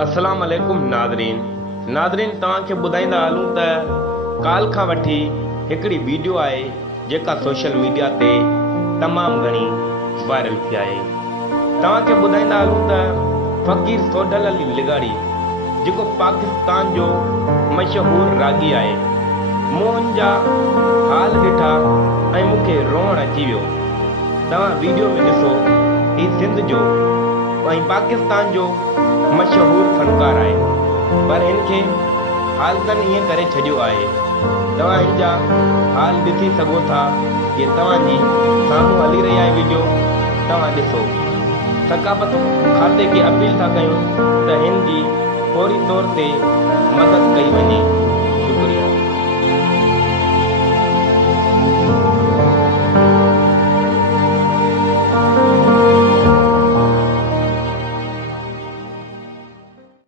अस्सलाम वालेकुम नादरीन तव्हांखे ॿुधाईंदा हलूं त काल खां वठी हिकिड़ी वीडियो आहे जेका सोशल मीडिया ते तमामु घणी वायरल थी आहे। तव्हांखे ॿुधाईंदा हलूं त फ़क़ीर सोढल अली लिगाड़ी जेको पाकिस्तान जो मशहूरु रागी आहे, मूं हुन जा हाल ॾिठा ऐं मूंखे रोअण अची वियो। तव्हां वीडियो में ॾिसो, ही सिंध जो ऐं पाकिस्तान जो मशहूरु फ़नकार आहे, पर हिन खे हालतनि ईअं करे छॾियो आहे। तव्हां हिन जा हाल ॾिसी सघो था। ये तव्हांजी साम्हूं हली रही आहे वीडियो, तव्हां ॾिसो। सक़ाफ़त खाते खे अपील था कयूं त हिन जी फौरी तौर ते मदद कई वञे। शुक्रिया।